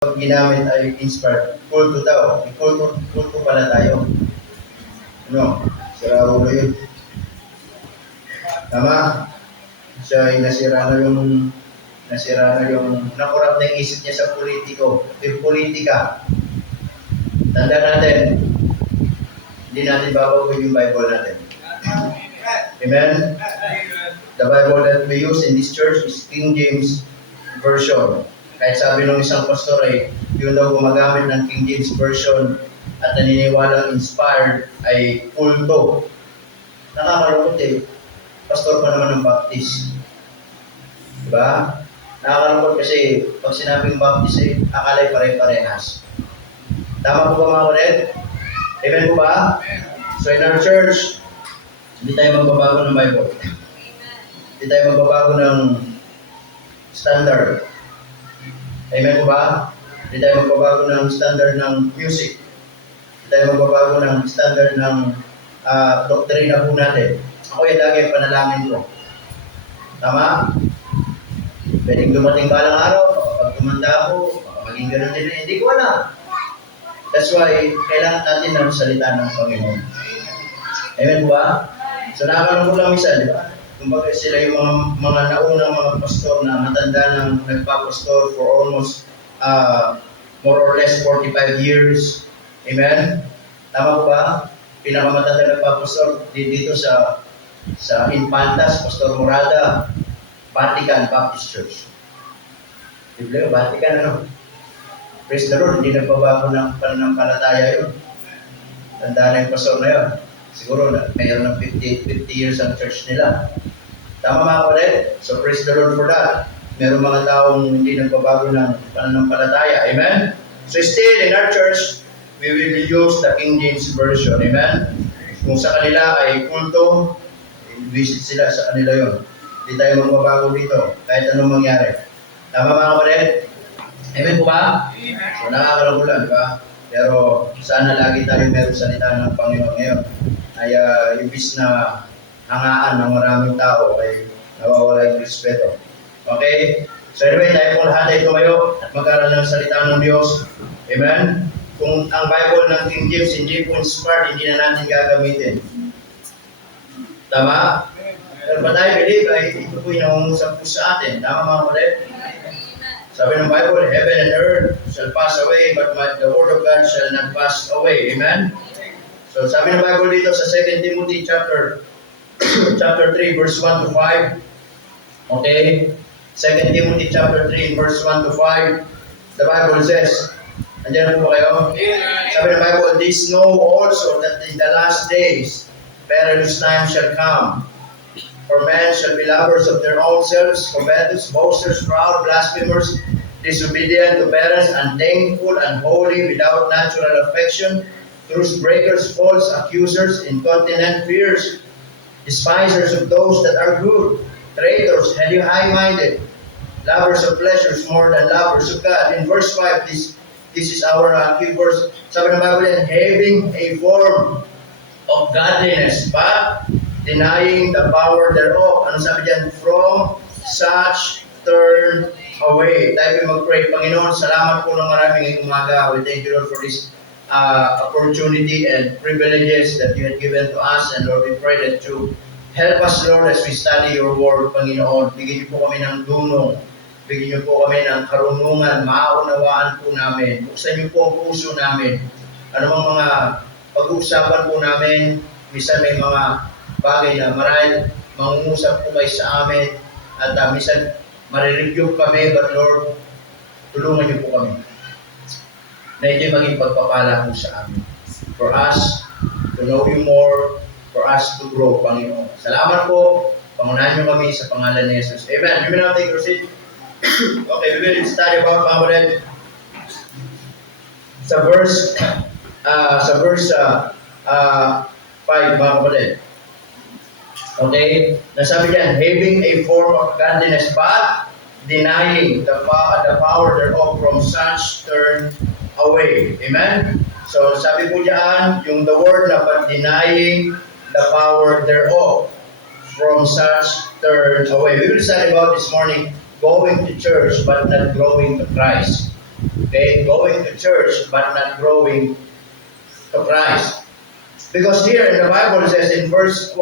ginamit ay inspired. Kulto daw. Kulto pala tayo. Ano? Sira ulo yun. Tama? Siya ay nasira na yung nakurap na yung isip niya sa politika. Tanda natin, hindi natin babago yung Bible natin. Amen? The Bible that we use in this church is King James Version. Kahit sabi ng isang pastor ay yun daw gumagamit ng King James Version at naniniwalang inspired ay kulto. Nakakalungkot eh. Pastor pa naman ng Baptist. Diba? Nakakalungkot kasi pag sinabing Baptist eh, akala'y pare-parehas. Tama po ba mga kulit? Amen po ba? So in our church, hindi tayo magbabago ng Bible. Hindi tayo magbabago ng standard. Amen po ba? Hindi tayo magbabago ng standard ng music. Hindi tayo magbabago ng standard ng doktrina po natin. Ako yung lagi ang panalangin ko. Tama? Pwedeng dumating balang araw, kapag tumanda ako, maging ganun din. Hindi ko alam. That's why, kailangan natin ng salita ng Panginoon. Amen po ba? So nakakalungkot lang isa, di ba? Kumbaga sila yung mga naunang mga pastor na matanda nang nagpapastor for almost more or less 45 years. Amen? Tama po ba? Pinakamatanda nagpapastor dito sa Infantas, Pastor Morada, Vatican Baptist Church. Biblia, Vatican ano? Praise the Lord, hindi nagbabago ng pananampalataya yun. Tanda na yung pastor na yun. Siguro mayroon ng 50 years ang church nila. Tama mga kulit? So praise the Lord for that. Meron mga taong hindi nagbabago ng pananampalataya. Amen? So still in our church, we will use the King James Version. Amen? Kung sa kanila ay kulto, visit sila sa kanila yon. Hindi tayo magbabago dito kahit anong mangyari. Tama mga kulit? Amen po ba? So nakakalagulan, di ba? Pero sana lagi tayo meron salita ng Panginoon ngayon. Ay ibis na hangaan ng maraming tao ay nawawala yung respeto. Okay? So anyway, tayo po lahat ay tumayo at mag-aral ng salita ng Diyos. Amen? Kung ang Bible ng King James hindi po inspired, hindi na natin gagamitin. Tama? Pero ba tayo believe ay ito po yung nangungusap po sa atin. Tama mga kulit? Sabi ng Bible, heaven and earth shall pass away, but the word of God shall not pass away. Amen? So sabi ng Bible dito sa 2 Timothy chapter 3 verse 1 to 5. Okay? 2 Timothy chapter 3 verse 1 to 5. The Bible says, nandiyan po kayo? Sabi ng Bible, this know also that in the last days perilous times shall come. For men shall be lovers of their own selves, covetous, boasters, proud, blasphemers, disobedient to parents, unthankful, unholy, without natural affection, truce breakers, false accusers, incontinent, fierce, despisers of those that are good, traitors, high-minded, lovers of pleasures more than lovers of God. In verse 5, this is our key verse. Sabi ng Bible, having a form of godliness, but denying the power thereof. Ano sabi diyan? From such turn away. Tayo mag-pray. Panginoon, salamat po ng maraming ngayong umaga. We thank you, Lord, for this opportunity and privileges that you have given to us. And Lord, we pray that you help us, Lord, as we study your word, Panginoon. Bigyan niyo po kami ng dunong. Bigyan niyo po kami ng karunungan. Maunawaan po namin. Buksan niyo po ang puso namin. Ano bang mga pag-uusapan po namin. Minsan may mga bagay na marahil mangungusap po kayo sa amin at minsan marirebuke kami, but Lord, tulungan niyo po kami na ito'y maging pagpapala po sa amin. For us to know you more, for us to grow, Panginoon. Salamat po. Pangunahan niyo kami sa pangalan ni Jesus. Amen. You may now take your seat. Okay, we will study about Panginoon. Sa verse 5, mga kapatid. Okay? Nasabi diyan, having a form of godliness, but denying the power thereof, from such turn away. Amen? So, sabi po diyan, yung the word na but denying the power thereof, from such turn away. We will study about this morning, going to church but not growing to Christ. Okay, going to church but not growing to Christ. Because here in the Bible it says in verse 1,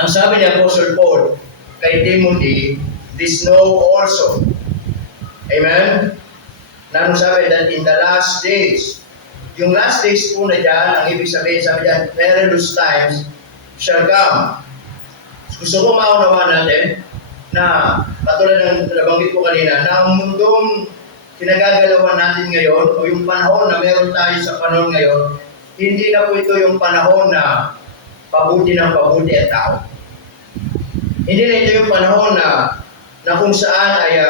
ang sabi ni Apostle Paul kay Timothy, this know also. Amen? Na ano sabi that in the last days, yung last days po na dyan, ang ibig sabihin, sabi dyan, perilous times shall come. Gusto ko maunawa natin na katulad ng nabanggit ko kanina, na ang mundong kinagagalawan natin ngayon o yung panahon na meron tayo sa panahon ngayon, hindi na po ito yung panahon na pabuti ng pabuti ang tao. Hindi na ito yung panahon na kung saan ay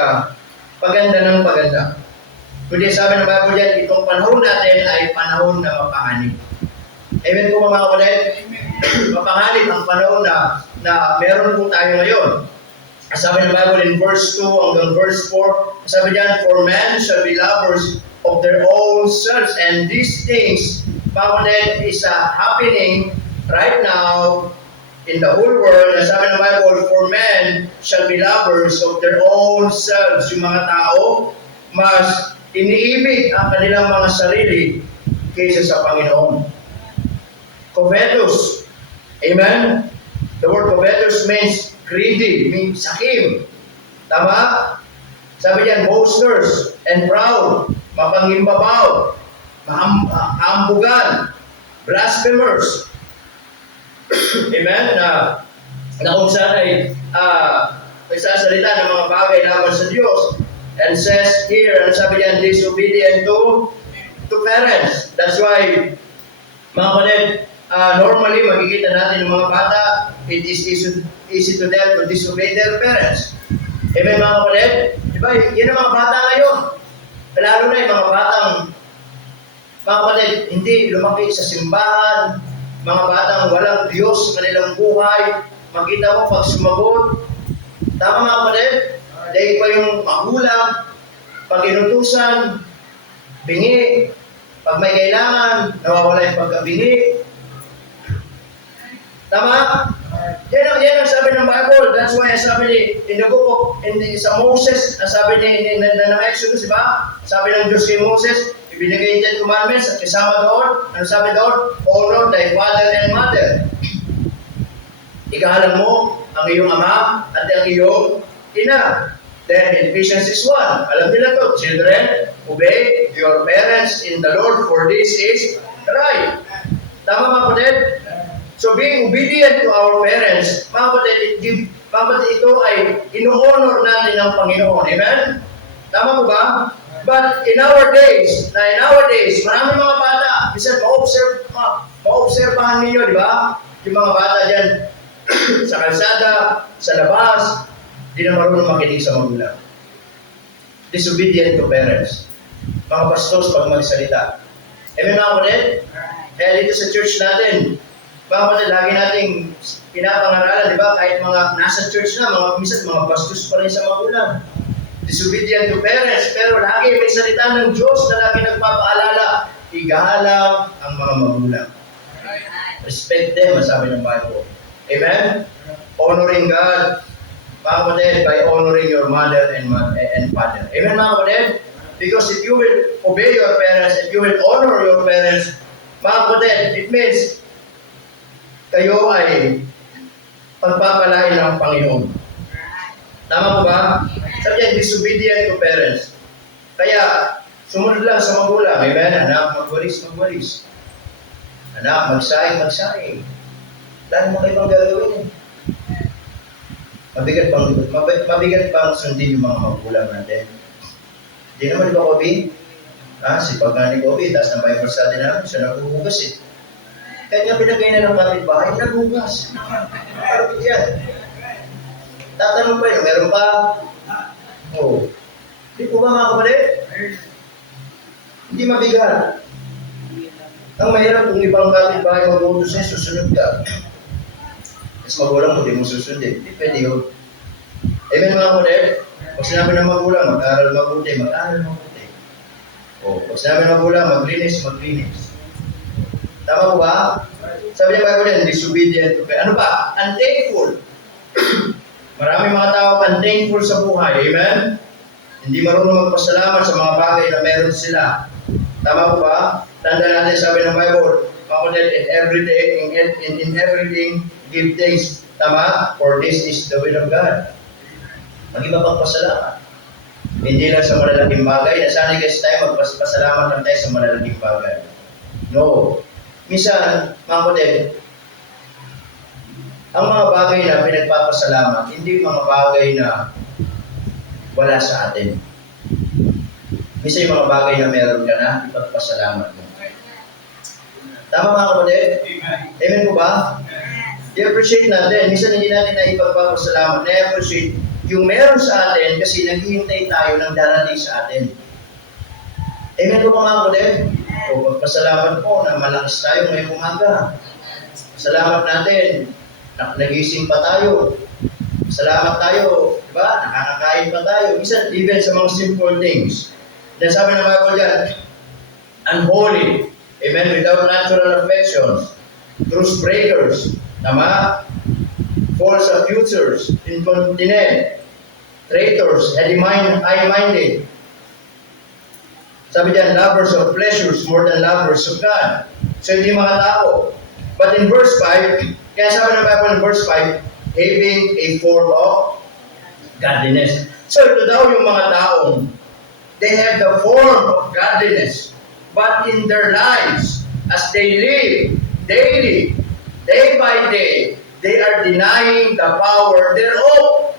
paganda ng paganda. Kundi sabi ng Bible dyan, itong panahon natin ay panahon na mapanganib. Amen po mga kapatid? Mapanganib ang panahon na meron po tayo ngayon. Sabi ng Bible in verse 2 hanggang verse 4, sabi dyan, for men shall be lovers of their own selves, and these things, mga kapatid, is happening right now in the whole world. Sabi ng Bible, for men shall be lovers of their own selves. Yung mga tao, mas iniibig ang kanilang mga sarili kaysa sa Panginoon. Covetous. Amen? The word covetous means greedy, means sakim. Tama? Sabi diyan, boasters and proud, mapangimbabaw, mahambugan, blasphemers. Amen? Na kung saan ay nagsasalita ng mga bagay laban sa Diyos. And says here, ano sabi diyan, disobedient to parents. That's why, mga kapatid, normally makikita natin ng mga bata, it is easy to them to disobey their parents. Amen mga kapatid? Diba, yan ang mga bata ngayon. Lalo na yung mga batang, mga kapatid, hindi lumaki sa simbahan, mga batang walang Diyos sa kanilang buhay, makita mo pag sumagot. Tama mga kapatid? Dahil pa yung magulang, pag inutusan, bingi, pag may kailangan, nawawala yung pagkabingi. Tama? Yan ang sabi ng Bible. That's why sabi ni, in the book of, sa Moses, sabi ni ng Exodus, diba? Sabi ng Diyos kay Moses, ibinigay yung 10 commandments at kasama doon, ano sabi doon? Honor thy father and mother. Igahalan mo ang iyong ama at ang iyong ina. Then in Ephesians 6:1, alam nila to, children, obey your parents in the Lord, for this is right. Tama mga kapatid? So being obedient to our parents, mga kapatid, ito ay ino-honor natin ng Panginoon. Amen? Tama po ba? But in our days, maraming mga bata, bisan ma-obserbahan ninyo, di ba? Yung mga bata dyan, sa kalsada, sa labas, di na marunong makinig sa magulang. Disobedient to parents. Mga pastors pag magsalita. Amen mga kapatid? Kaya dito sa church natin, mga kapatid, lagi nating pinapangaralan, di ba? Kahit mga nasa church na, minsan mga pastors pa rin sa magulang. Disobedient to parents, pero lagi may salita ng Diyos na lagi nagpapaalala, igalang ang mga magulang. Respect them, sabi ng Bible. Amen? Honoring God, mga kapatid, by honoring your mother and father. Amen, mga kapatid? Because if you will obey your parents, if you will honor your parents, mga kapatid, it means kayo ay pagpapalain ng Panginoon. Tama po ba? Sabi niya, disobedient to parents. Kaya, sumunod lang sa magulang. Amen? Anak, magwalis. Anak, magsaing. Dahil mo kayo bang gagawin? Mabigat bang sundin yung mga magulang natin? Hindi naman, di ba, Kobe? Si pagka ni Kobe, taas na Bible study namin, siya naghuhugas eh. Kaya niya pinagay na ng kapitbahay, naghuhugas. Parang yan. Tatanong pa yun, meron pa? Oo. Di po ba mga kapatid? Hindi mabigat. Ang mahirap kung ibang kapitbahay mag-utos na susunod ka. Tapos magulang mo, di mo susundin. Hindi pwede yun. Amen mga kapatid? Pag sinabi ng magulang, mag-aral mabuti. O, pag sinabi ng magulang, maglinis. Tama po ba? Sabi niya Bible yan, disobedient. Ano ba? Unthankful. Maraming mga tao unthankful sa buhay. Amen? Hindi marunong magpasalamat sa mga bagay na meron sila. Tama po ba? Tanda natin sabi ng Bible, mga kapatid, in everything, give thanks. Tama? For this is the will of God. Maging mapagpasalamat. Hindi lang sa malalaking bagay. Nasanay kasi tayo magpasalamat lang tayo sa malalaking bagay. No. Minsan, mga kapatid, ang mga bagay na pinagpapasalamat, hindi mga bagay na wala sa atin. Minsan yung mga bagay na meron ka na, ipagpasalamat mo. Tama mga kapatid? Amen po ba? I-appreciate natin. Minsan hindi natin na ipagpapasalamat. Na-appreciate yung meron sa atin kasi naghihintay tayo ng darating sa atin. Amen po mga kapatid? O pagpasalamat po na malakas tayo ngayong umaga. Salamat natin. Nagising pa tayo. Salamat tayo. Diba? Nakakakain pa tayo. Minsan, even sa mga simple things. Dahil sabi ng Bible dyan, unholy. Amen? Without natural affections. Truce breakers. Tama? False accusers. Incontinent. Traitors. High-minded. Sabi dyan, lovers of pleasures more than lovers of God. So, hindi mga tao. But in verse 5, kaya sabi ng Bible in verse 5, having a form of godliness. So, ito daw yung mga taong they have the form of godliness. But in their lives, as they live daily, day by day, they are denying the power thereof.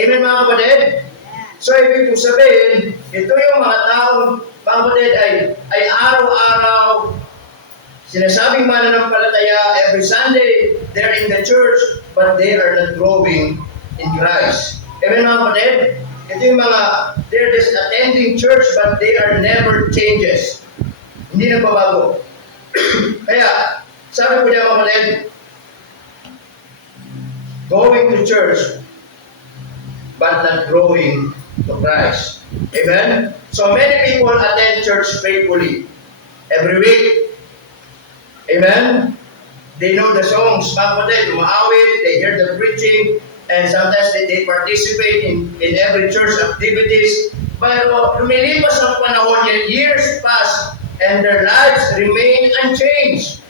Amen mga kapatid? So, ibig po sabihin, ito yung mga taong, mga kapatid, ay araw-araw, sinasabing mananampalataya every Sunday, they're in the church, but they are not growing in Christ. Amen mga kapatid? Ito yung mga, they're just attending church, but they are never changes. Hindi nagbabago. Kaya, sabi ko niya mga kapatid, going to church, but not growing to Christ. Amen? So many people attend church faithfully every week. Amen? They know the songs, mga kapatid, umaawit, they hear the preaching, and sometimes they participate in every church activities. Pero lumilipas ang panahon, years pass, and their lives remain unchanged.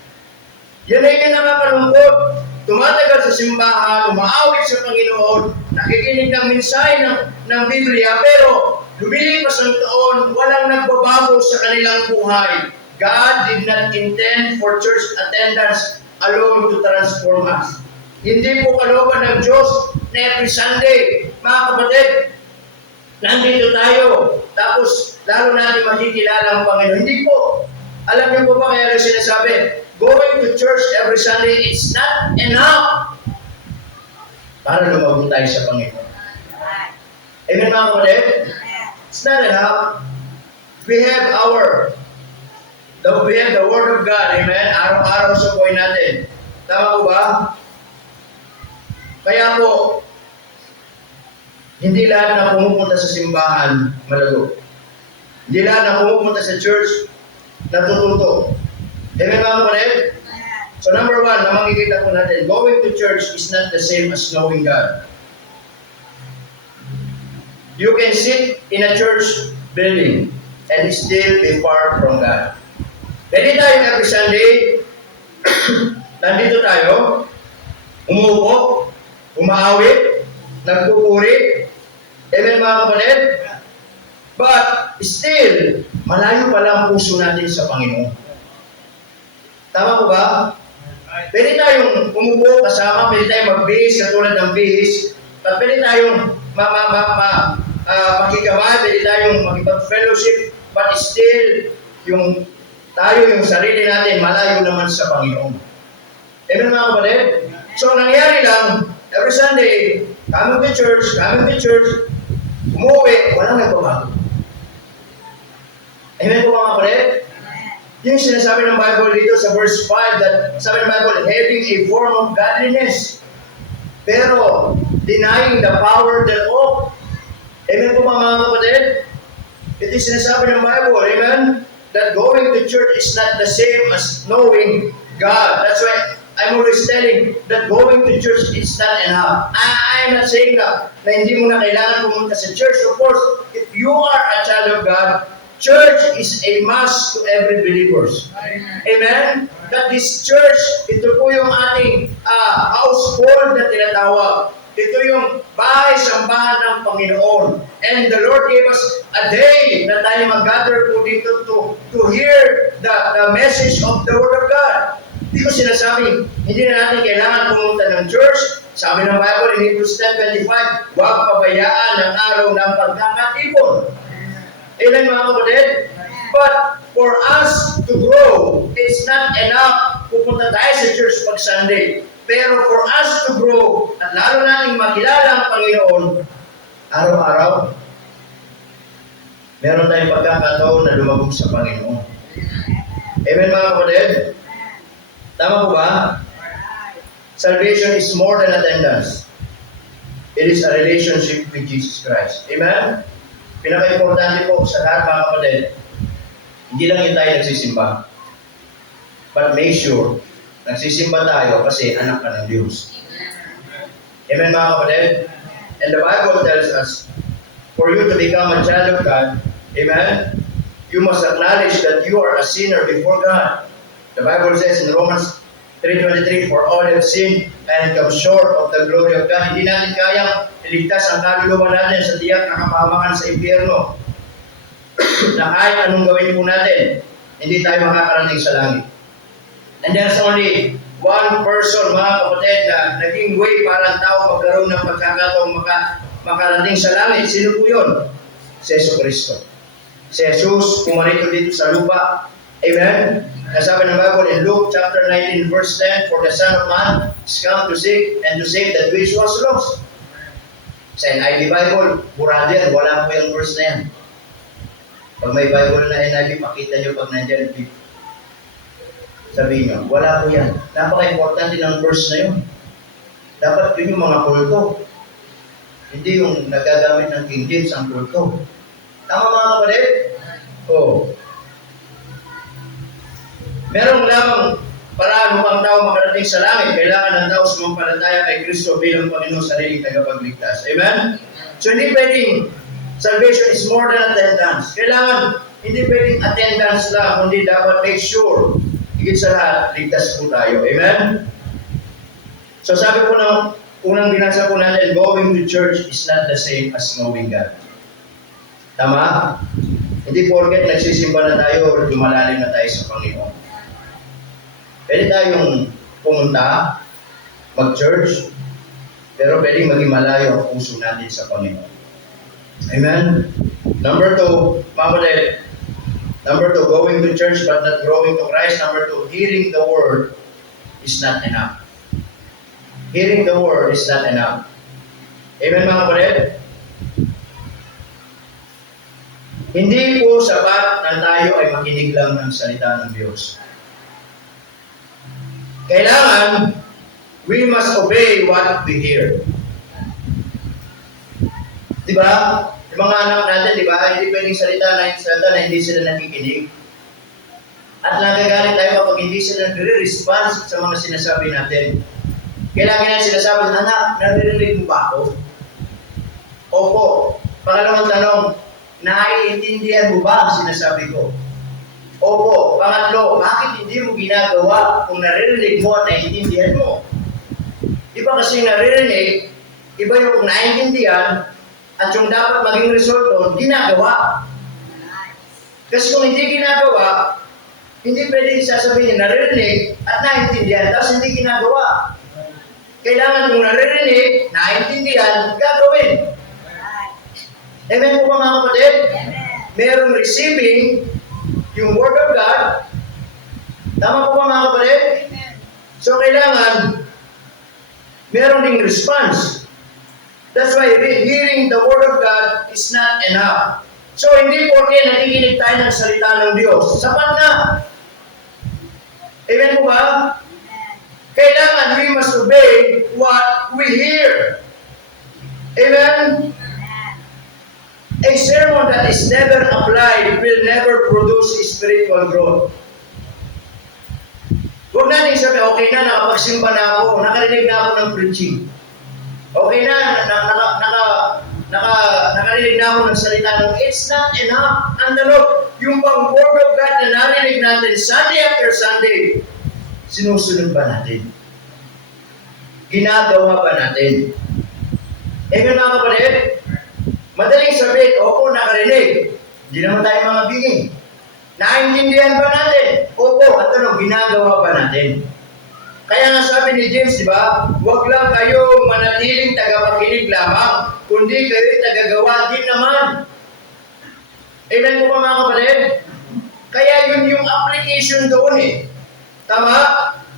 Yan ay yung nakakalungkot. Tumatagal sa simbahan, umaawit sa Panginoon, nakikinig ng mensahe ng Biblia, pero lumilipas ang taon, walang nagbabago sa kanilang buhay. God did not intend for church attendance alone to transform us. Hindi po kalooban ng Diyos na every Sunday, mga kapatid, nandito tayo, tapos lalo natin makikilala ang Panginoon. Hindi po. Alam niyo po ba kaya lang sinasabi, going to church every Sunday, it's not enough para lumago tayo sa Panginoon. Amen mga kapatid? It's not enough. We have the Word of God, amen? Araw-araw sa buhay natin. Tama po ba? Kaya po, hindi lahat na pumupunta sa simbahan malago. Hindi lahat na pumupunta sa church natututo. Amen mga kapatid? So number 1, na makikita po natin, going to church is not the same as knowing God. You can sit in a church building and still be far from God. Pwede tayo every Sunday, nandito tayo, umuupo, umaawit, nagpupuri, amen mga kapatid? But still, malayo pa lang puso natin sa Panginoon. Tama po ba? Pwede tayong umupo kasama, pwede tayong magbihis katulad ng bihis, at pwede tayong makikaway, pwede tayong makipag-fellowship, but still, yung sarili natin, malayo naman sa Panginoon. Amen mga kapatid? So, nangyari lang, every Sunday, coming to church, umuwi, walang nagbabago. Amen po mga kapatid? Yung sinasabi ng Bible dito sa verse 5, that sabi ng Bible, having a form of godliness, pero denying the power thereof. Amen po mga kapatid? Ito yung sinasabi ng Bible, amen? That going to church is not the same as knowing God. That's why I'm always telling that going to church is not enough. I'm not saying na hindi mo na kailangan pumunta sa church. Of course, if you are a child of God, church is a must to every believers. Amen? That this church, ito po yung ating household na tinatawag. Ito yung bahay-sambahan ng Panginoon. And the Lord gave us a day na tayo mag-gather po dito to hear the message of the Word of God. Hindi ko sinasabing, hindi na natin kailangan pumunta ng church. Sabi ng Bible in Hebrews 10:25, huwag pabayaan ang araw ng pagkakatipon. Amen mga kapatid? But for us to grow, it's not enough pupunta tayo sa church pag Sunday. Pero for us to grow, at lalo nating makilala ang Panginoon, araw-araw, meron tayong pagkakataon na lumabog sa Panginoon. Amen mga kapatid? Tama po ba? Salvation is more than attendance. It is a relationship with Jesus Christ. Amen? Pinaka-importante po sa lahat mga kapatid, hindi lang yung tayo nagsisimba. But make sure, nagsisimba tayo kasi anak ka ng Diyos. Amen mga kapatid? And the Bible tells us, for you to become a child of God, amen, you must acknowledge that you are a sinner before God. The Bible says in Romans 3:23, for all have sinned and come short of the glory of God. Hindi natin kayang iligtas ang kaluluwa natin sa tiyak na kapahamakan sa impyerno. Na kahit anong gawin po natin, hindi tayo makakarating sa langit. And there's only one person, mga kapatid, na naging way para ang tao magkaroon ng pagkakataong makarating sa langit. Sino po yun? Si Jesucristo. Si Jesus pumarito dito sa lupa. Amen? Nasabi ng Bible in Luke chapter 19 verse 10, for the Son of Man is come to seek and to save that which was lost. Sa NIV Bible, burado yan, wala po yung verse na yan. Pag may Bible na NIV, pakita nyo pag nandyan, sabihin nyo, wala po yan. Napaka-importante ng verse na yun. Dapat yun yung mga kulto. Hindi yung nagagamit ng King James ang kulto. Tama mga kapatid? Oo. Merong lamang paraan upang tao makarating sa langit. Kailangan ng tao sumampalataya kay Kristo bilang Panginoon sariling tagapagligtas. Amen? So hindi pwedeng salvation is more than attendance. Kailangan, hindi pwedeng attendance lang, kundi dapat make sure, higit sa lahat, ligtas po tayo. Amen? So sabi po ng unang binasa po natin, going to church is not the same as knowing God. Tama? Hindi porket nagsisimba na tayo o lumalalim na tayo sa Panginoon. Pwede tayong pumunta, mag-church, pero pwede maging malayo ang puso natin sa Panginoon. Amen? Number 2, mga number 2, going to church but not growing to Christ. Number 2, hearing the word is not enough. Hearing the word is not enough. Amen mga kapatid? Hindi po sapat na tayo ay makinig lang ng salita ng Diyos. Kailangan, we must obey what we hear. Diba? Yung mga anak natin, diba? Hindi pwedeng salita na hindi sila nakikinig. At nagagalit tayo kapag hindi sila nagre-response sa mga sinasabi natin. Kailangan na sinasabi, anak, naririnig mo ba ako? Opo. Pangalawang tanong, naiintindihan mo ba ang sinasabi ko? Opo. Pangatlo, bakit hindi mo ginagawa kung naririnig mo at naiintindihan mo? Iba kasi naririnig, iba yung kung naiintindihan, at yung dapat maging result doon, ginagawa. Kasi kung hindi ginagawa, hindi pwede sasabihin naririnig at naiintindihan, tapos hindi ginagawa. Kailangan kung naririnig, naiintindihan, gagawin. Amen po ba mga kapatid? Merong receiving yung Word of God. Tama po ba mga kapatid? So kailangan meron ding response. That's why hearing the Word of God is not enough. So hindi porke nakikinig tayo ng salita ng Diyos, sapat na. Amen po ba? Kailangan we must obey what we hear. Amen? A sermon that is never applied will never produce spiritual growth. Huwag natin sabi, okay na, nakapagsimba na ako, nakarinig na ako ng preaching. Okay na, nakarinig na ako ng salita ng it's not enough. Ano, yung pang Word of God na narinig natin Sunday after Sunday, sinusunod ba natin? Ginagawa ba natin? Amen mga kapatid? Madaling sabihin, opo, nakarinig. Hindi naman tayo mga binging. Naintindihan ba natin? Opo, at ano, ginagawa ba natin? Kaya nga sabi ni James, di ba? Huwag lang kayo manatiling tagapakinig lamang, kundi kayo tagagawa din naman. Amen po ba mga kapatid? Kaya yun yung application doon eh. Tama?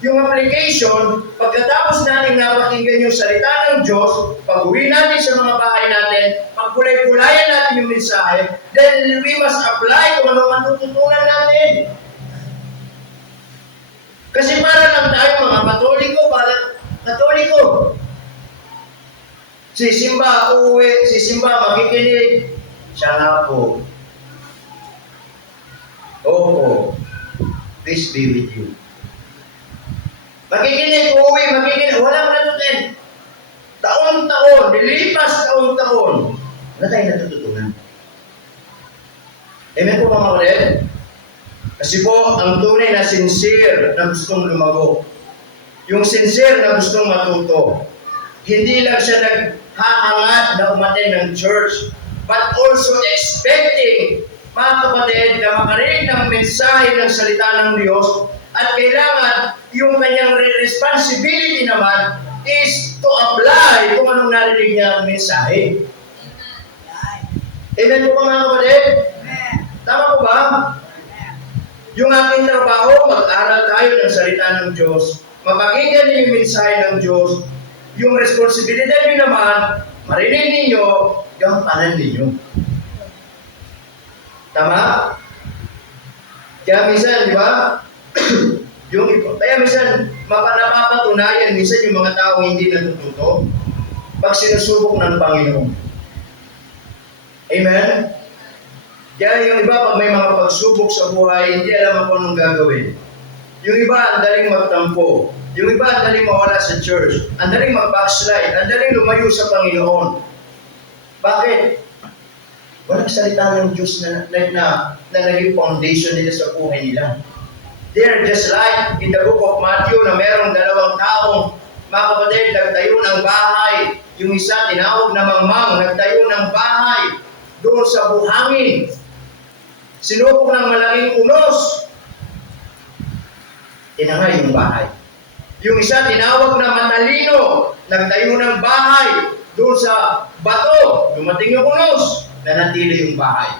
Yung application, pagkatapos natin napakinggan yung salita ng Diyos, pag-uwi natin sa mga bahay natin, pagkulay-kulayan natin yung mensahe, then we must apply kung ano matututunan natin. Kasi para lang tayo mga Katoliko. Sisimba, uuwi, sisimba, makikinig. Siya nga po. Opo. Peace be with you. Makikinig, uuwi, makikinig. Walang natutunan. Taon-taon, nilipas taon-taon. Wala tayong natututunan. Amen po mga kapatid? Kasi po, ang tunay na sincere na gustong lumago. Yung sincere na gustong matuto. Hindi lang siya naghahangad na umattend ng church, but also expecting, mga kapatid, na makarinig ng mensahe ng salita ng Diyos. At kailangan, yung kanyang responsibility naman is to apply kung anong narinig niya ang mensahe. Amen po ba mga kapatid? Tama po ba? Yung aking trabaho, mag-aral tayo ng salita ng Diyos, mapakinggan niyo yung mensahe ng Diyos, yung responsibilidad niyo naman, marinig ninyo, gampanan ninyo. Tama? Kaya minsan, di ba? Kaya minsan, napapatunayan minsan yung mga tao hindi natututo pag sinusubok ng Panginoon. Amen? Kaya yung iba, pag may mga pagsubok sa buhay, hindi alam kung anong gagawin. Yung iba, ang daling magtampo. Yung iba, ang daling mawala sa church. Ang daling mag-backslide. Ang daling lumayo sa Panginoon. Bakit? Walang salita ng Diyos na naging foundation nila sa buhay nila. They're just like in the book of Matthew na merong dalawang taong mga kapatid, nagtayo ng bahay. Yung isa, tinawag na mangmang, nagtayo ng bahay doon sa buhangin. Sinubok ng malaking unos. Tinangay yung bahay. Yung isa, tinawag na matalino, nagtayo ng bahay doon sa bato. Dumating yung unos, nanatili yung bahay.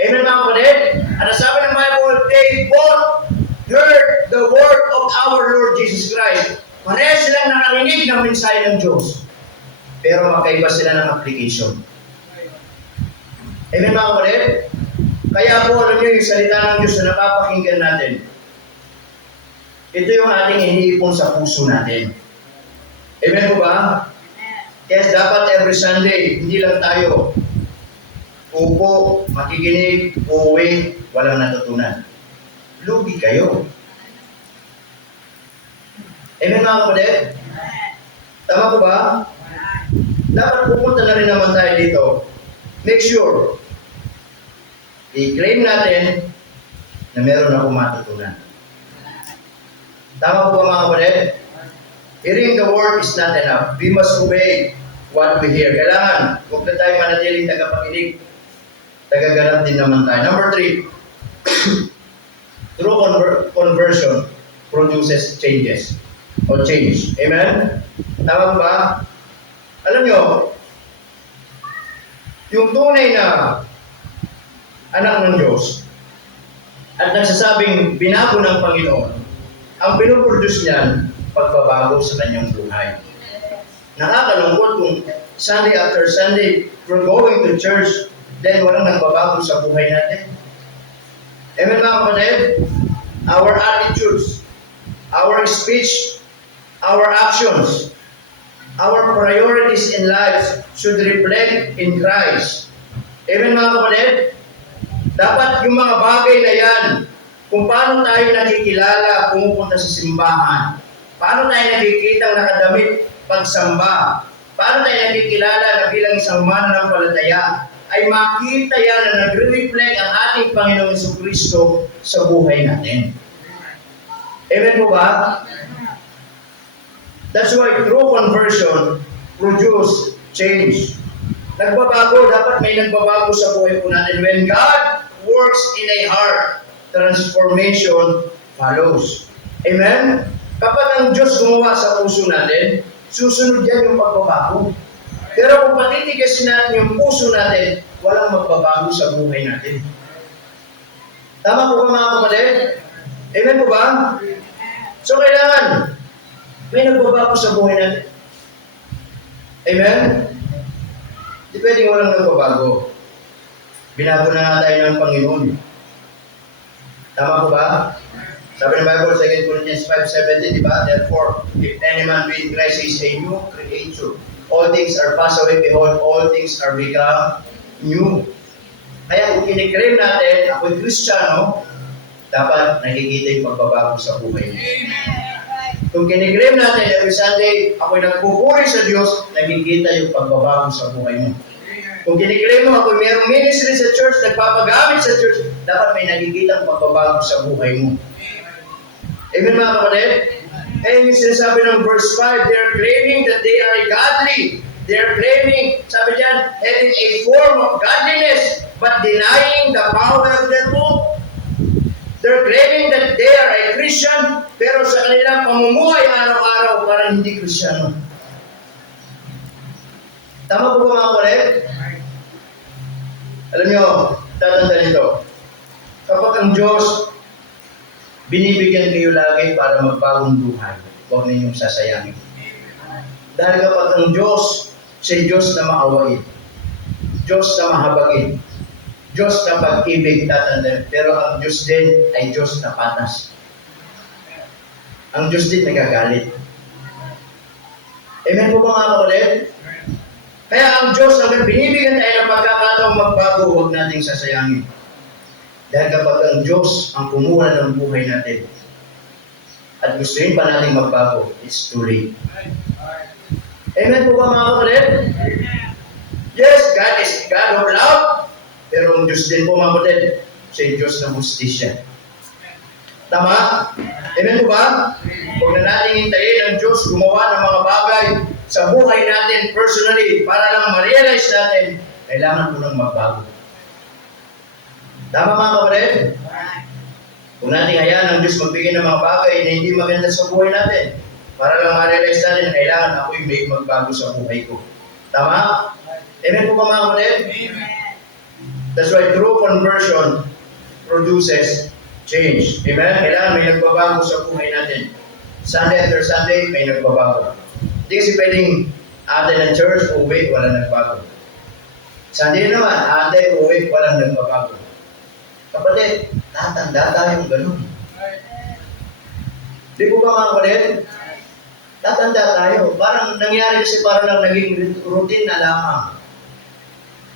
Amen mga kapatid? Ano sabi ng Bible? They both heard the word of our Lord Jesus Christ. Pareha silang nakarinig ng mensahe ng Diyos. Pero magkaiba sila ng application. Amen mga kapatid? Kaya po, alam niyo yung salita ng Diyos na napapakinggan natin. Ito yung ating iniipon sa puso natin. Amen po ba? Kaya dapat every Sunday, hindi lang tayo upo, makikinig, uuwi, walang natutunan. Lugi kayo. Amen mga kapatid? Tama po ba? Dapat pupunta na rin naman tayo dito. Make sure, i-claim natin na meron akong matutunan. Tama po ba mga kapatid? Hearing the word is not enough. We must obey what we hear. Kailangan, huwag na tayo manatiling tagapakinig. Tagaganap din naman tayo. Number 3, true conversion produces changes or change. Amen? Tama ba? Alam nyo, yung tunay na anak ng Diyos at nagsasabing binago ng Panginoon, ang pinuproduce niyan, pagbabago sa kanyang buhay. Nakakalungkot kung Sunday after Sunday, we're going to church, then walang nagbabago sa buhay natin. Amen mga kapatid? Our attitudes, our speech, our actions, our priorities in life should reflect in Christ. Amen mga kapatid? Dapat yung mga bagay na yan, kung paano tayo nakikilala pumupunta sa simbahan, paano tayo nakikita nakadamit pagsamba, paano tayo nakikilala na bilang isang mananampalataya, ay makita yan na nagre-reflect ang ating Panginoong Jesucristo sa buhay natin. Amen po ba? That's why true conversion produce change. Nagbabago, dapat may nagbabago sa buhay po natin. When God works in a heart, transformation follows. Amen? Kapag ang Diyos gumawa sa puso natin, susunod yan yung pagbabago. Pero kung patitigasin natin yung puso natin, walang magbabago sa buhay natin. Tama po ba mga kapatid? Amen po ba? So kailangan may nagbabago sa buhay natin. Amen? Di pwedeng walang nagbabago. Binago na nga tayo ng Panginoon. Tama po ba? Sabi ng Bible, 2 Corinthians 5:17, di ba? Therefore, if any man be in Christ, he is a new creature. All things are passed away, behold, all things are become new. Kaya kung kiniklaim natin, ako'y Kristiyano, dapat nakikita yung pagbabago sa buhay niya. Kung kiniklaim natin, every Sunday, ako'y nagpupuri sa Diyos, nakikita yung pagbabago sa buhay mo. Kung kiniklaim mo, ako'y mayroong ministry sa church, nagpapagamit sa church, dapat may nakikita ang pagbabago sa buhay mo. Amen mga kapatid? Kaya yung sinasabi ng verse 5, they're claiming that they are godly. They're claiming, sabi diyan, having a form of godliness, but denying the power thereof. They're claiming that they are a Christian, pero sa kanilang pamumuhay araw-araw parang hindi Kristiyano. Tama po ba mga kapatid? Alam nyo, tatandaan ito. Kapag ang Diyos binibigyan kayo lagi para magbagong buhay, huwag ninyong sasayangin. Dahil kapag ang Diyos, siya Diyos na maawain, Diyos na mahabagin, Diyos na pag-ibig, tatandaan. Pero ang Diyos din ay Diyos na patas. Ang Diyos din nagagalit. Amen po ba mga kapatid? Kaya ang Diyos, hanggang binibigyan tayo ng pagkakataong magbago, huwag nating sasayangin. Dahil kapag ang Diyos ang kumuha ng buhay natin at gustuin pa natin magbago, it's too late. Amen po ba mga kapatid? Yes, God is God of love, pero ang Diyos din po mga kapatid, siya Diyos ng hustisya. Tama? Amen po ba? Huwag na natin hintayin ang Diyos gumawa ng mga bagay sa buhay natin personally para lang ma-realize natin, kailangan po nang magbago. Tama mga kapatid? Kung natin hayaan ang Diyos magbigay ng mga bagay na hindi maganda sa buhay natin, para lang ma-realize natin na kailangan ako'y may magbago sa buhay ko. Tama? Amen po ba mga kapatid? That's why true conversion produces change. Amen? Kailangan may nagbabago sa buhay natin. Sunday after Sunday, may nagbabago. Hindi kasi pwedeng ate ng church, uwi, walang nagbago. Sunday naman, ate, uwi, walang nagbabago. Kapatid, tatanda tayong ganun. Di po ba mga kapatid? Tatanda tayo. Parang nangyari kasi parang lang naging routine na lamang.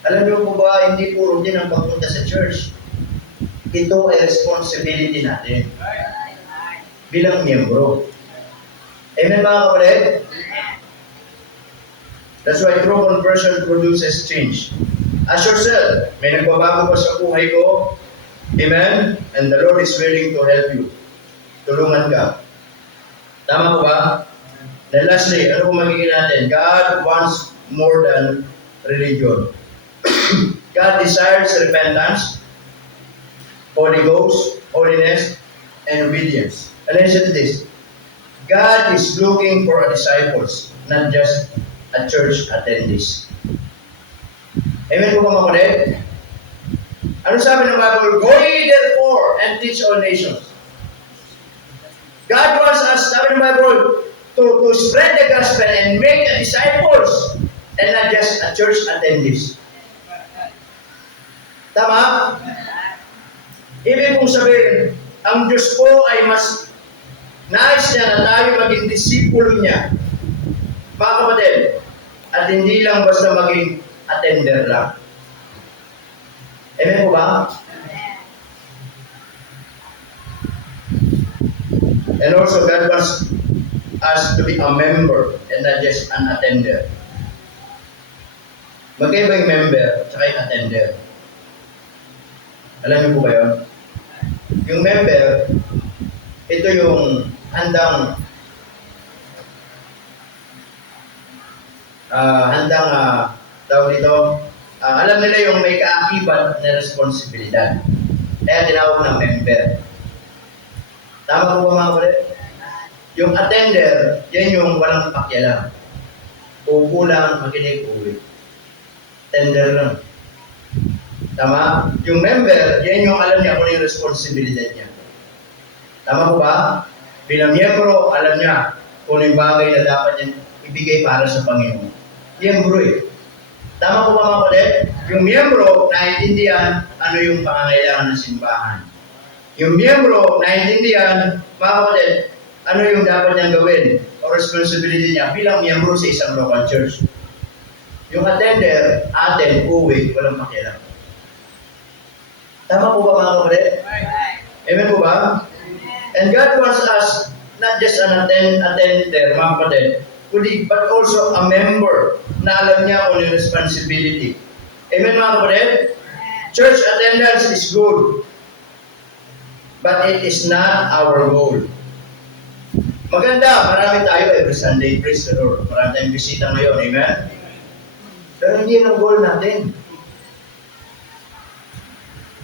Alam niyo po ba, hindi po routine ang pagpunta sa church. Ito ay responsibility natin bilang miyembro. Amen mga kapatid? That's why true conversion produces change. Ask yourself, may nagbabago ba sa buhay ko? Amen? And the Lord is willing to help you. Tulungan ka. Tama po ba? Then lastly, ano po magiging natin? God wants more than religion. God desires repentance, Holy Ghost, holiness, and obedience. And listen to this. God is looking for disciples, not just a church attendees. Amen po mga kapatid? Ano sabi ng Bible? Go ye therefore and teach all nations. God wants us, sabi ng Bible, to spread the gospel and make disciples and not just a church attendees. Tama? Ibig kong sabihin, ang Diyos po ay mas nais niya na tayo maging disipulo niya. Mga kapatid, at hindi lang basta maging attender lang. Amen po ba? And also God wants us to be a member and not just an attender. Magkaiba yung member at yung attender. Alam niyo po ba yun? Yung member, ito yung handang tawag dito, alam nila yung may kaakibat na responsibilidad. Kaya tinawag ng member. Tama po ba mga kulit? Yung attender, yan yung walang pakialam. Upo lang, makinig, uwi. Attender lang. Tama? Yung member, yan yung alam niya kung yung responsibilidad niya. Tama po ba? Bilang miyembro, alam niya kung yung bagay na dapat niya ibigay para sa Panginoon. Miyembro eh. Tama po ba mga kulit? Yung miyembro, naiintindihan ano yung pangangailangan ng simbahan. Yung miyembro, naiintindihan, mga kulit, ano yung dapat niyang gawin o responsibility niya bilang miyembro sa isang local church. Yung attender, atin, uwi, walang pakialam. Tama po ba mga kulit? Amen po ba? And God wants us not just an attender, mga kapatid, but also a member na alam niya kung yung responsibility. Amen mga kapatid? Church attendance is good, but it is not our goal. Maganda, marami tayo every Sunday, praise the Lord. Marami tayong bisita ngayon, amen? Pero hindi yun ang goal natin.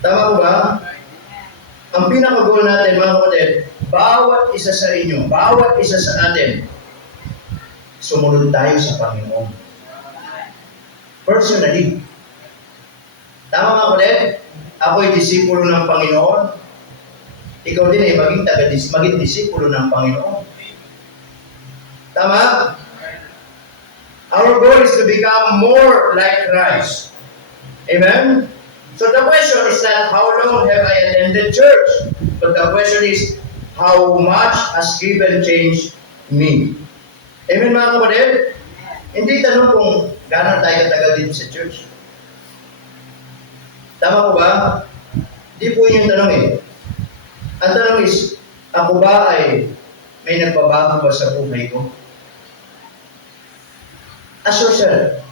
Tama po ba? Ang pinaka-goal natin, mga kapatid, bawat isa sa inyo, bawat isa sa atin, sumunod tayo sa Panginoon. Personally. Tama mga kapatid? Ako'y disipulo ng Panginoon. Ikaw din ay maging disipulo ng Panginoon. Tama? Our goal is to become more like Christ. Amen? So the question is not how long have I attended church? But the question is, how much has given changed me? Amen mga kapatid? Hindi tanong kung gano'n tayo katagal dito sa church. Tama po ba? Hindi po yung tanong eh. Ang tanong is, ako ba ay may nagbabago ba sa buhay ko? Asosal,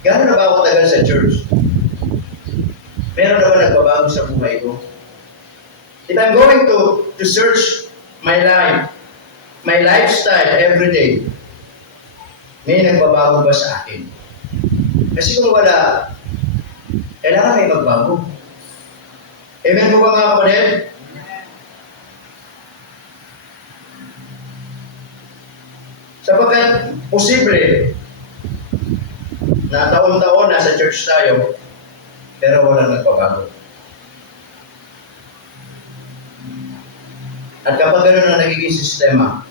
gano'n na ba ako tagal sa church? Meron na ba nagbabago sa buhay ko? If I'm going to search my life, my lifestyle every day, may nagbabago ba sa akin? Kasi kung wala, kailangan may magbago. Amen po ba mga kapatid? Sapagkat posible na taon-taon nasa church tayo, pero walang nagbabago. At kapag gano'n ang nagiging sistema,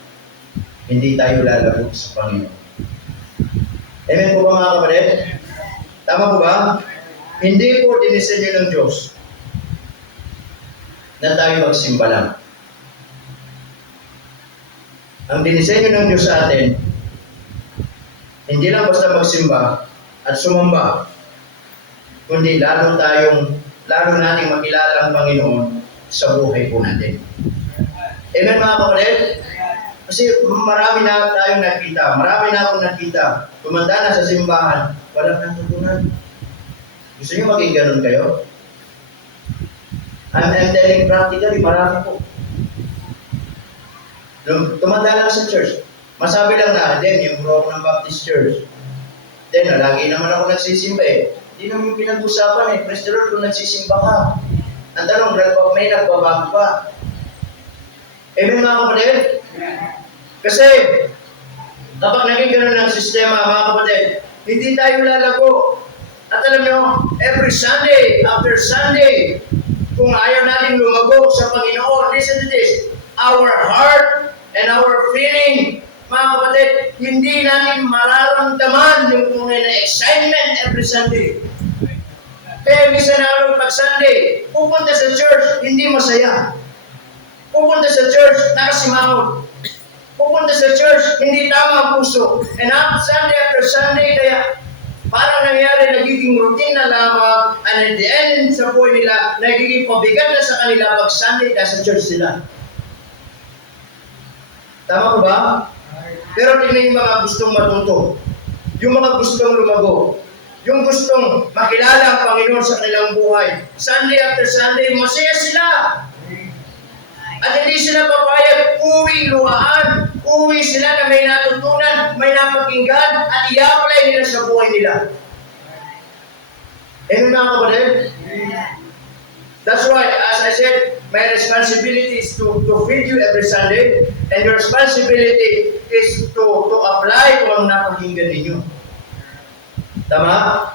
hindi tayo lalagot sa Panginoon. Amen po ba mga kapatid? Tama po ba? Hindi po dinisenyo ng Diyos na tayo magsimba lang. Ang dinisenyo ng Diyos sa atin, hindi lang basta magsimba at sumamba, kundi lalo nating makilala ang Panginoon sa buhay po natin. Amen mga kapatid? Kasi marami na tayong nakita, marami na akong nakita, tumanda na sa simbahan, walang natutunan. Gusto niyo maging ganun kayo? I'm telling practically, marami po. Tumanda lang sa church. Masabi lang na, then yung bro ng Baptist Church. Then, lagi naman ako nagsisimba eh. Hindi naman yung pinag-usapan eh. Praise the Lord kung nagsisimba ka. Ang tanong, may nagbabago pa. Amen mga kapatid? Kasi, kapag naging ganun ng sistema, mga kapatid, hindi tayo lalago. At alam nyo, every Sunday, after Sunday, kung ayaw natin lumago sa Panginoon, listen to this, our heart and our feeling, mga kapatid, hindi natin mararamdaman yung tunay na excitement every Sunday. Kaya minsan naman pag Sunday, pupunta sa church, hindi masaya. Pupunta sa church, nakasimangon. Pupunta sa church, hindi tama ang puso. And after Sunday, kaya parang nangyari, nagiging routine na lamang, and at the end sa buhay nila, nagiging pabigat na sa kanila pag Sunday nasa church sila. Tama ko ba? Pero tingnan yung mga gustong matuto. Yung mga gustong lumago. Yung gustong makilala ang Panginoon sa kanilang buhay. Sunday after Sunday, masaya sila. At hindi sila papayag, uwi luhaan. Uwi sila na may natutunan, may napakinggan, at i-apply nila sa buhay nila. Amen mga kapatid? That's why, as I said, my responsibility is to feed you every Sunday, and your responsibility is to apply kung napakinggan ninyo. Tama?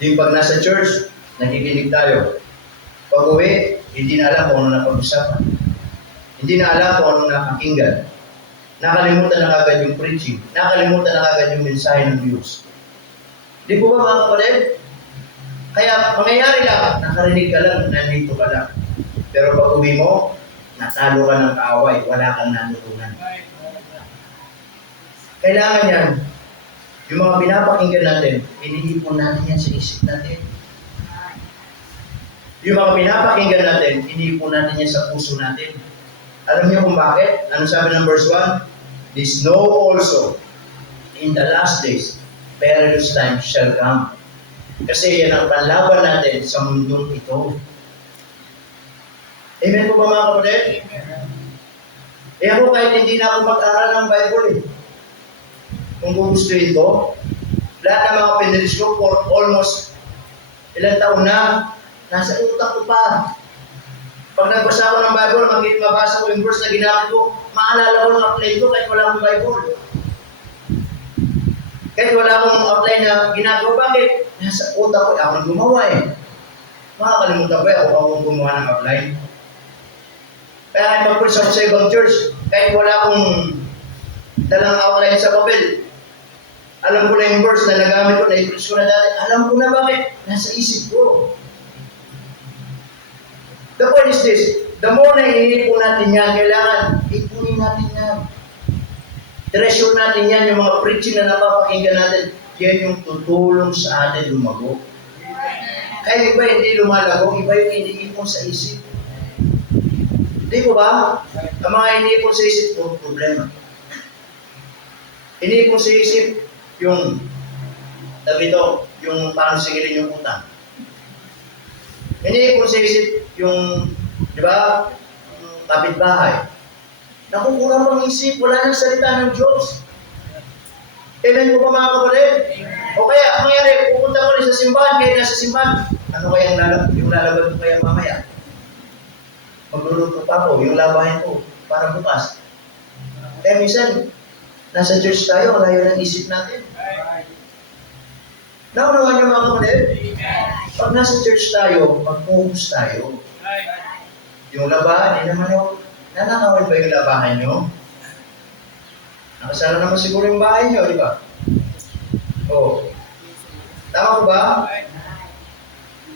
Di pag nasa church, nakikinig tayo. Pag uwi, hindi na alam kung ano napag-usapan. Hindi na alam kung ano napakinggan. Nakalimutan na agad yung preaching. Nakalimutan na agad yung mensahe ng Diyos. Di po ba mga kapatid? Kaya mangyayari lang, nakarinig ka lang, nandito ka lang. Pero pag uwi mo, natalo ka ng kaaway, wala kang natutunan. Kailangan yan, yung mga pinapakinggan natin, inihipon natin yan sa isip natin. Yung mga pinapakinggan natin, inihipon natin yan sa puso natin. Alam niyo kung bakit? Ano sabi ng verse 1? This know also, in the last days, perilous times shall come. Kasi yan ang panlaban natin sa mundong ito. Amen po ba mga kapatid? Eh ako kahit hindi na ako mag-aral ng Bible eh. Kung gugustuhin ko, lahat ng mga pinrelease ko for almost ilang taon na, nasa utak ko pa. Pag nagbasa ko ng Bible, mabasa ko yung verse na ginamit ko, maalala ko ng outline ko kahit wala akong Bible. Kahit wala akong outline na ginagawa, bakit? Nasa utak ko, ako nang gumawa eh. Makakalimutan ko ako akong gumawa ng outline. Kaya kahit mag-preach ako sa ibang church, kahit wala akong dalang outline sa papel, alam ko na yung verse na nagamit ko, na-preach ko na dati, alam ko na bakit? Nasa isip ko. The point is this, the more na iniipon natin yan, kailangan ipunin natin yan. Treasure natin yan, yung mga preaching na napapakinggan natin, yan yung tutulong sa atin lumago. Kaya iba hindi lumalago, iba yung iniipon sa isip. Hindi po ba? Ang mga iniipon sa isip ko, problema. Iniipon sa isip, yung, sabi ito, yung paano singilin yung utang. Iniipon sa isip, yung, di ba, kapitbahay. Nakukurang ang isip, wala nang salita ng Diyos. Amen po ba mga kapatid? O kaya, ang mangyari, pupunta ko rin sa simbahan, kaya nasa simbahan, ano kaya yung lalabag ko kaya mamaya? Magluluto pa ako, yung labahin ko, para bukas. Kaya minsan, nasa church tayo, ang layo ng isip natin. Naunawan niyo mga kapatid? Pag nasa church tayo, mag-focus tayo. Yung labahan, hindi naman yung, nanakawin ba yung labahan nyo? Nakasara naman siguro yung bahay nyo, di ba? Oo. Tama ko ba?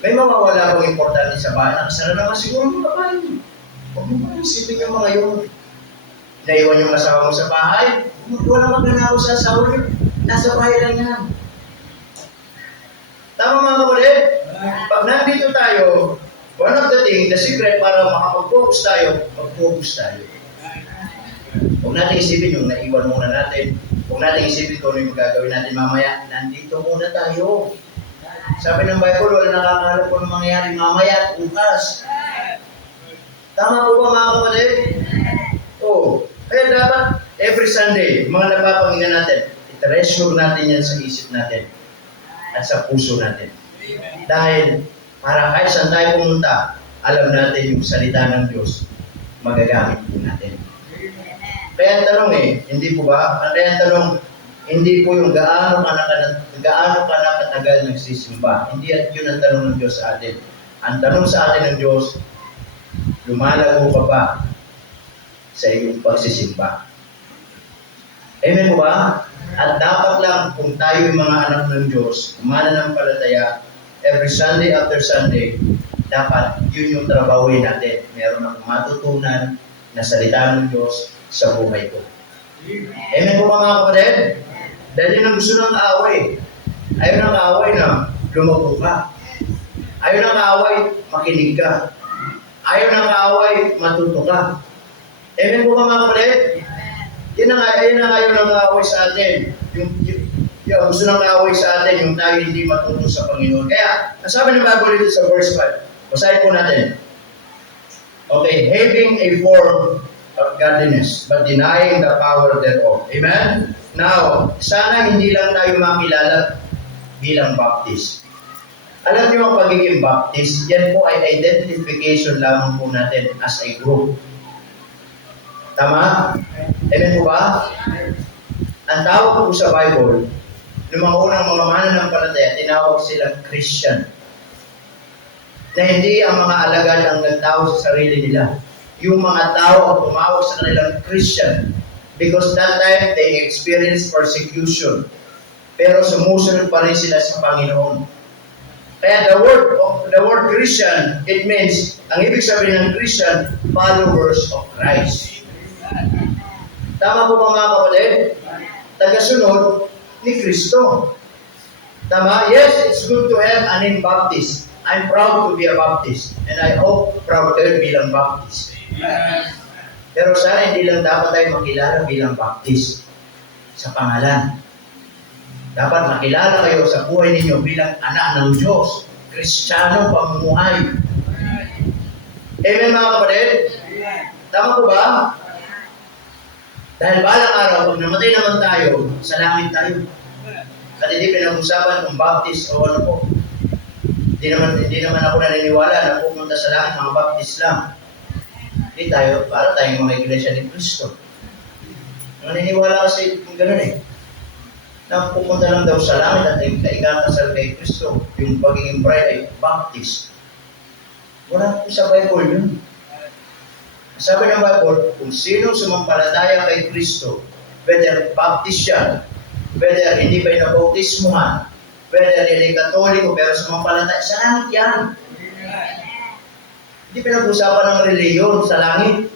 May mawawala kong importante sa bahay. Nakasara naman siguro yung bahay nyo. Huwag mo pa isipin yung mga yun. Naiwan yung asawa mo sa bahay. Wala magnanakaw sa asawa nyo. Nasa bahay lang yan. Tama mga kapatid? Pag nandito tayo, one of the things, the secret para makapag-focus tayo, mag-focus tayo. Huwag natin isipin yung naiwan muna natin. Huwag natin isipin kung ano yung gagawin natin mamaya. Nandito muna tayo. Sabi ng Bible, wala nakakahalap kung ano mangyayari mamaya at bukas. Tama po ba mga kapatid? Oo. Kaya dapat every Sunday, mga napapakinggan natin, i-treasure natin yan sa isip natin at sa puso natin. Dahil para kahit saan tayo pumunta, alam natin yung salita ng Diyos, magagamit po natin. Kaya ang tanong hindi po ba? Kaya ang tanong, hindi po yung gaano ka nakatagal nagsisimba. Hindi at yun ang tanong ng Diyos sa atin. Ang tanong sa atin ng Diyos, lumalago ka ba sa iyong pagsisimba? Amen po ba? At dapat lang kung tayo yung mga anak ng Diyos, mananampalataya, every Sunday after Sunday, dapat yun yung trabahuin natin. Meron akong matutunan na salita ng Diyos sa buhay ko. Amen po mga kapatid? Dahil yun ang gusto ng kaaway. Ayaw ng kaaway na lumago ka. Ayaw ng kaaway makinig ka. Ayaw ng kaaway matuto ka. Amen po mga kapatid? Yan ang ayaw ng kaaway sa atin. Yung gusto ng kaaway sa atin, yung tayo hindi matuto sa Panginoon. Kaya, ang sabi ng Bible dito sa verse 5, basahin po natin. Okay, having a form of godliness, but denying the power thereof. Amen? Now, sana hindi lang tayo makilala bilang Baptist. Alam niyo ang pagiging Baptist, yan po ay identification lamang po natin as a group. Tama? Amen po ba? Ang tawag po sa Bible, noong mga unang mga mananampalataya, tinawag silang Christian. Na hindi ang mga alagad ang nagtawag sa sarili nila. Yung mga tao ang tumawag sa kanilang Christian because that time they experienced persecution. Pero sumusunod pa rin sila sa Panginoon. Kaya the word Christian, it means, ang ibig sabihin ng Christian, followers of Christ. Tama po ba mga kapatid? Tagasunod ni Kristo. Tama? Yes, it's good to have a name Baptist. I'm proud to be a Baptist. And I hope proud kayo bilang Baptist. Pero sana hindi lang dapat tayo makilala bilang Baptist sa pangalan. Dapat makilala kayo sa buhay ninyo bilang anak ng Diyos. Kristiyano pamumuhay. Amen mga kapatid? Tama po ba? Dahil balang araw, pag namatay naman tayo, sa langit tayo. At hindi pinag-usapan kung Baptist o ano po. Hindi naman ako naniniwala na pupunta sa langit mga Baptist lang. Hindi tayo, para tayong mga iglesia ni Cristo. Naniniwala kasi kung gano'n eh. Na pupunta lang daw sa langit at ikakasal kay Kristo, yung pagiging bride ay Baptist. Wala po sa Bible yun. Sabi ng Bible, kung sino sumampalataya kay Kristo, whether Baptist siya, whether hindi pa inabautismuhan, whether hindi Katoliko, pero sumampalataya, sa langit yan. Hindi pinag-usapan ng reliyon sa langit.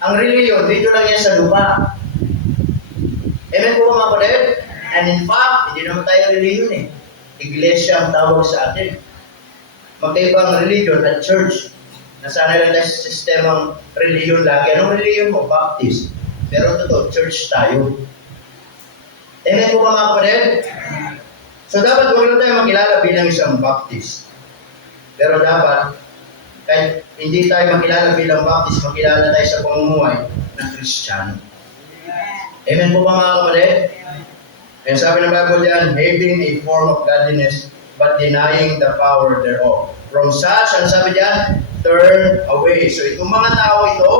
Ang reliyon, dito lang yan sa lupa. Amen po mga kapatid? And in fact, hindi naman tayo reliyon eh. Iglesia ang tawag sa atin. Magkaiba ang religion at church. Nasanay lang tayo sa sistemang reliyon lagi. Anong reliyon mo? Baptist. Pero totoo, church tayo. Amen po mga kapatid? So dapat huwag lang tayo makilala bilang isang Baptist. Pero dapat, kahit hindi tayo makilala bilang Baptist, makilala tayo sa pamumuhay ng Kristiyano. Amen po ba mga kapatid? Kaya sabi ng Bible diyan, having a form of godliness, but denying the power thereof. From such, ang sabi diyan, turn away. So itong mga tao ito,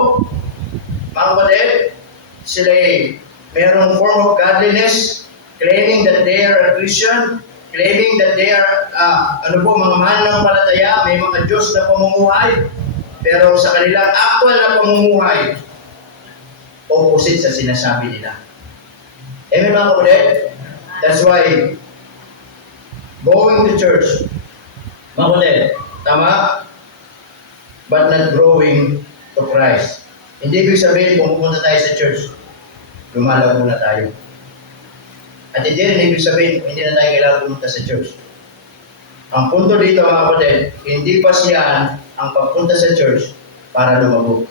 mga kapatid, sila mayroong form of godliness, claiming that they are a Christian, claiming that they are, mga mananampalataya, may mga Diyos na pamumuhay, pero sa kanilang actual na pamumuhay, opposite sa sinasabi nila. Amen mga kapatid? That's why, going to church, mga kapatid, tama? But not growing to Christ. Hindi ibig sabihin kung pupunta tayo sa church, lumalago na tayo. At hindi rin ibig sabihin kung hindi na tayo kailangan pumunta sa church. Ang punto dito mga kapatid, hindi pa siya ang pagpunta sa church para lumago.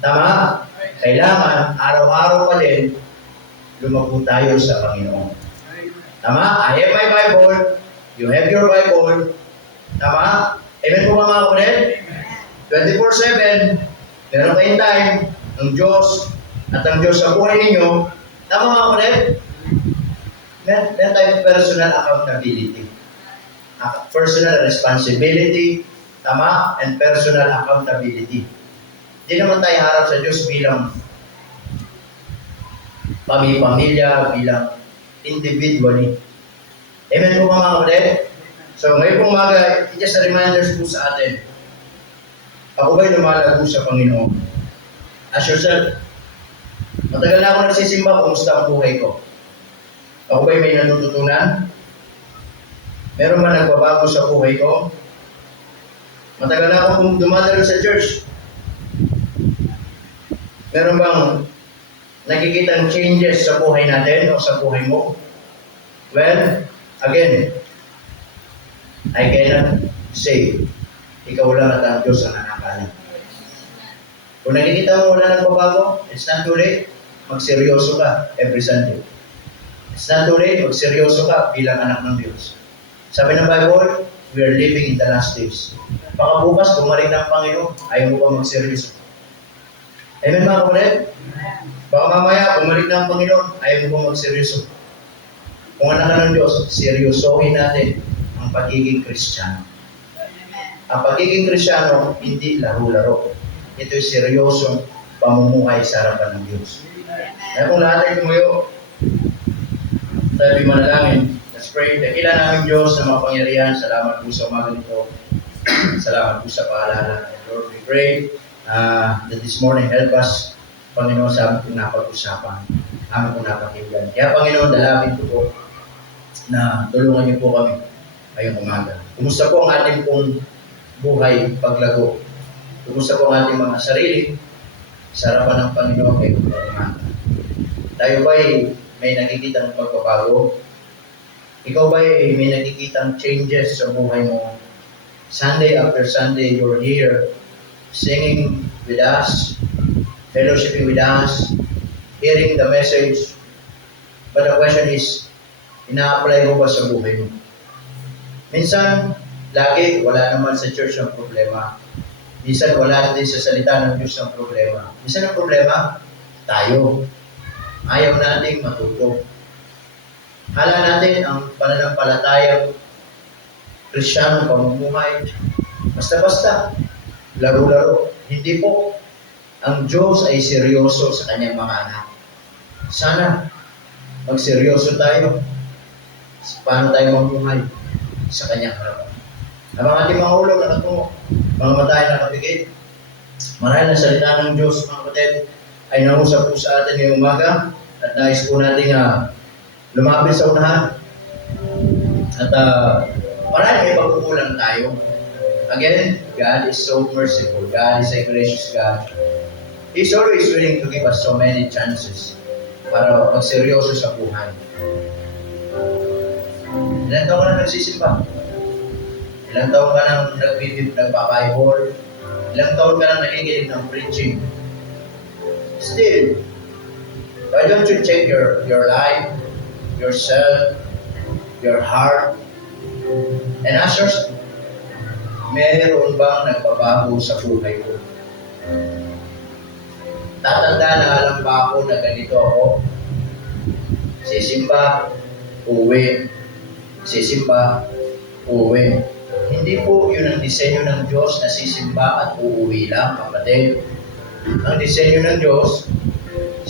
Tama? Kailangan araw-araw pa din lumago tayo sa Panginoon. Tama? I have my Bible. You have your Bible. Tama? Amen po mga kapatid? 24/7, meron kayong time ng Diyos at ang Diyos sa buhay ninyo. Tama mga kapatid? Meron tayong personal accountability. Personal responsibility. Tama? And personal accountability. Hindi naman tayo harap sa Diyos bilang pamilya, bilang individually. Amen po mga kapatid? So ngayon pong umaga, just a reminders po sa atin. Ako ba'y lumalago sa Panginoon? Ask yourself, matagal na ako nagsisimba, kumusta ang buhay ko? Ako ba'y may natututunan? Meron ba nagbabago sa buhay ko? Matagal na ako dumadalo sa church. Meron bang nakikitang changes sa buhay natin o sa buhay mo? Well, again, I cannot say, ikaw lang at ang Diyos ang nakakaalam. Kung nakikita mo wala nagbabago, it's not too late. Magseryoso ka every Sunday. It's not too late, magseryoso ka bilang anak ng Diyos. Sabi ng Bible, we are living in the last days. Baka bukas, bumalik ng Panginoon, ayaw mo pa magseryoso. Amen mga kapatid? Baka mamaya, bumalik ng Panginoon, ayaw mo pa magseryoso. Kung anak ka ng Diyos, seryosohin natin ang pagiging Kristiyano. Ang pagiging Kristiyano, hindi laro-laro. Ito'y seryosong pamumuhay sa harapan ng Diyos. Kaya kung lahat ay tumuyo, tayo manalangin. Let's pray. Dakila namin Diyos na mapangyarihan. Salamat po sa umaga nito. Salamat po sa paalala. Lord, we pray that this morning help us, Panginoon, sa aming pong napag-usapan, aming pong napakinggan. Kaya Panginoon, dalapin ko po na tulungan niyo po kami ngayong umaga. Kumusta po ang ating pong buhay paglago? Kumusta po ang ating mga sarili sa harapan ng Panginoon ngayong umaga? Tayo ba'y may nakikitang pagbabago? Ikaw ba'y may nakikitang changes sa buhay mo? Sunday after Sunday, you're here singing with us, fellowshipping with us, hearing the message. But the question is, ina-apply mo ba sa buhay mo? Minsan, lagi, wala naman sa church ang problema. Minsan, wala din sa salita ng Diyos ang problema. Minsan ang problema, tayo. Ayaw nating matuto. Hala natin ang pananampalatayang Kristiyano pamumuhay. Basta-basta, laro-laro. Hindi po. Ang Diyos ay seryoso sa kanyang mga anak. Sana, magseryoso tayo. Paano tayo mamuhay sa kanyang harapan. Ang mga ating mga ulo nakatungo, mga mata ay nakapigit. Marahil na salita ng Diyos, mga kapatid, ay nausap po sa atin ngayong umaga at nais po natin lumapit sa unahan. At marahil may pagkukulang tayo. Again, God is so merciful. God is a gracious God. He's always willing to give us so many chances para magseryoso sa buhay. Ilan taon ka na nagsisimba? Ilang taon ka nang nagpa-Bible? Ilang taon ka nang nakikinig ng preaching? Still, why don't you check your life, yourself, your heart, and ask yourself, meron bang nagbabago sa buhay ko? Tatanda na alam ba ako na ganito ako? Sisimba, uwi. Sisimba, uwi. Hindi po yun ang disenyo ng Diyos na sisimba at uuwi lang, kapatid. Ang disenyo ng Diyos,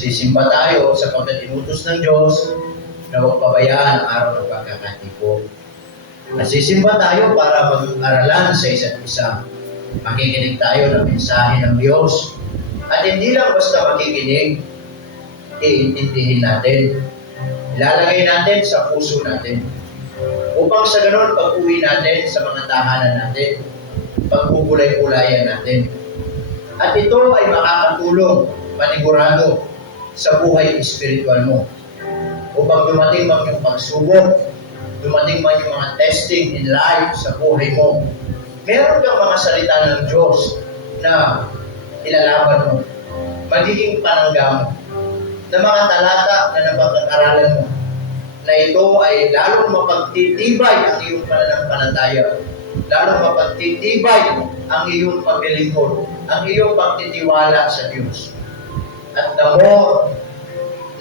sisimba tayo sapagkat inutos ng Diyos na huwag pabayaan ang araw ng pagkakatipon. Nasisimba tayo para mag-aralan sa isa't isa. Makikinig tayo ng mensahe ng Diyos. At hindi lang basta makikinig, iintindihin natin. Ilalagay natin sa puso natin. Upang sa ganon, pag-uwi natin sa mga tahanan natin, pagpupulay-pulayan natin. At ito ay makakatulong, panigurado, sa buhay espiritual mo. Upang dumating man yung pagsubok, dumating man yung mga testing in life sa buhay mo, meron kang mga salita ng Diyos na ilalaban mo, magiging panangga mo, na mga talata na napag-aralan mo, na ito ay lalong mapagtitibay ang iyong pananampalataya, lalong mapagtitibay ang iyong paglilingkod, ang iyong pagtitiwala sa Diyos. At the more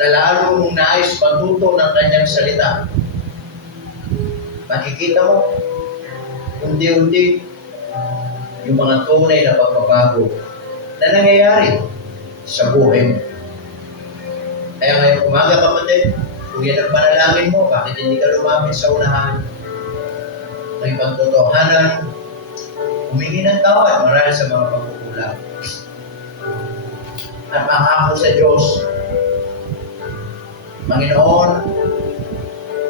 na lalo mong nais pagtuto ng kanyang salita, makikita mo, unti-unti, yung mga tunay na pagbabago na nangyayari sa buhay mo. Kaya ngayong umaga, kapatid, kung yan ang panalangin mo, bakit hindi ka lumapit sa unahan? May pagtotohanan, humingi ng tawad marahil sa mga pagkukulang. At makako sa Diyos, Panginoon,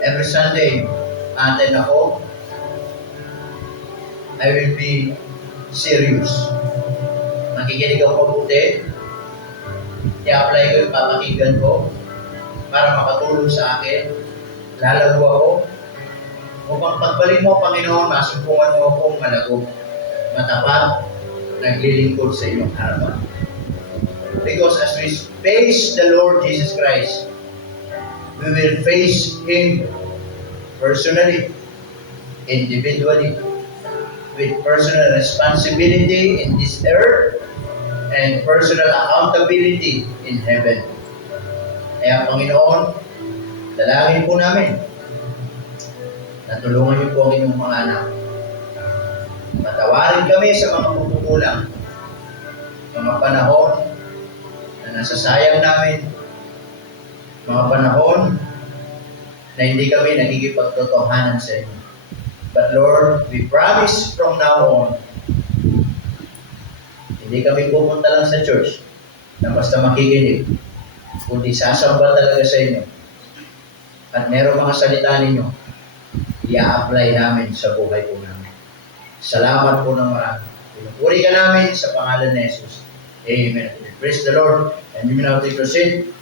every Sunday, atin ako, I will be serious. Makikinig ako mabuti, i-apply ko yung papakinggan ko para makatulong sa akin, lalago ako, upang pagbalik mo, Panginoon, masumpungan mo akong malago, matapat, naglilingkod sa iyong harapan. Because as we face the Lord Jesus Christ, we will face Him personally, individually, with personal responsibility in this earth and personal accountability in heaven. Kaya Panginoon, dalangin po namin na tulungan niyo po ang inyong mga anak. Patawarin kami sa mga pagkukulang, mga panahon na nasasayang namin, mga panahon na hindi kami nagigipagtotohanan sa inyo. But Lord, we promise from now on, hindi kami pupunta lang sa church na basta makikinig, kundi sasamba talaga sa inyo. At merong mga salita ninyo, i-apply namin sa buhay po namin. Salamat po ng marami. Pinupuri ka namin sa pangalan ni Jesus. Amen. Praise the Lord. And you may now take your seat.